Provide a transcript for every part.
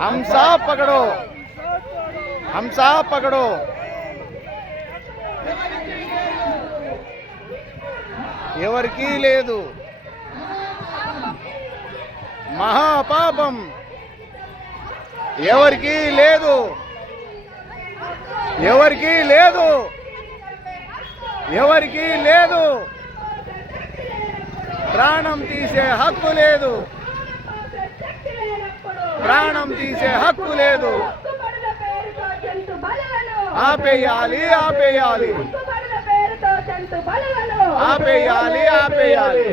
హంసా పకడో హంసా పకడో ఎవరికీ లేదు మహాపాపం ఎవరికీ లేదు ఎవరికీ లేదు ఎవరికీ లేదు ప్రాణం తీసే హక్కు లేదు ప్రాణం తీసే హక్కు లేదు ఆపేయాలి ఆపేయాలి ఆపేయాలి ఆపేయాలి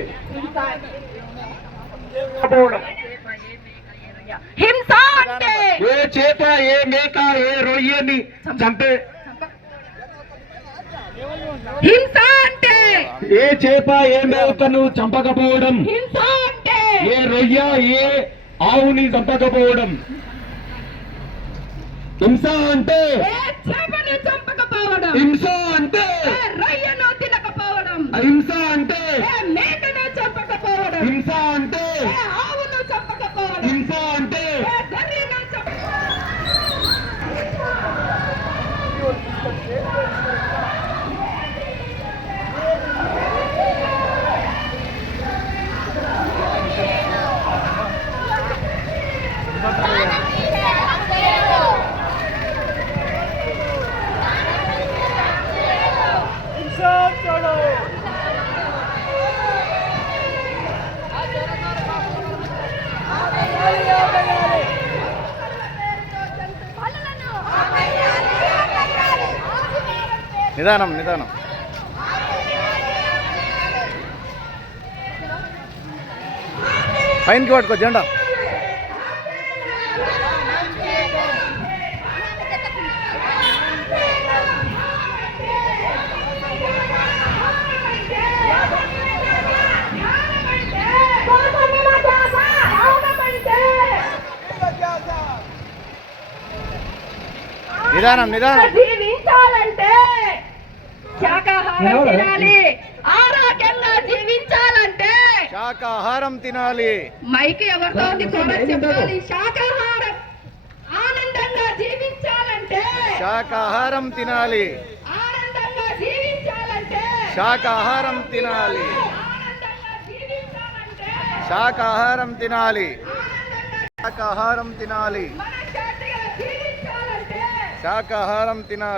హింస అంటే ఏ చేప ఏ మేక ఏ రొయ్యని చంపే హింస అంటే ఏ చేప ఏ మేకను చంపకపోవడం హింస అంటే ఏ రొయ్య ఏ ఆవుని చంపకపోవడం హింస అంటే ఏ చేపను చంపకపోవడం హింస అంటే ఏ రొయ్యను తినకపోవడం హింస అంటే ఏ మేకను చంపకపోవడం హింస అంటే ఏ ఆవును చంపకపోవడం హింస అంటే ఏ గొర్రెను నిదానం నిదానం పైనకి పట్టుకో జెండా నిదానం నిదానం జీవించాలంటే శాకాహారం తినాలి ఆరోగ్యంగా జీవించాలంటే శాకాహారం తినాలి మైక్ ఎవరితో ఉంది కూడా చెప్పాలి శాకాహారం ఆనందంగా జీవించాలంటే శాకాహారం తినాలి ఆనందంగా జీవించాలంటే శాకాహారం తినాలి ఆనందంగా జీవించాలంటే శాకాహారం తినాలి శాకాహారం తినాలి మనశ్శాంతిగా జీవించాలంటే శాకాహారం తినాలి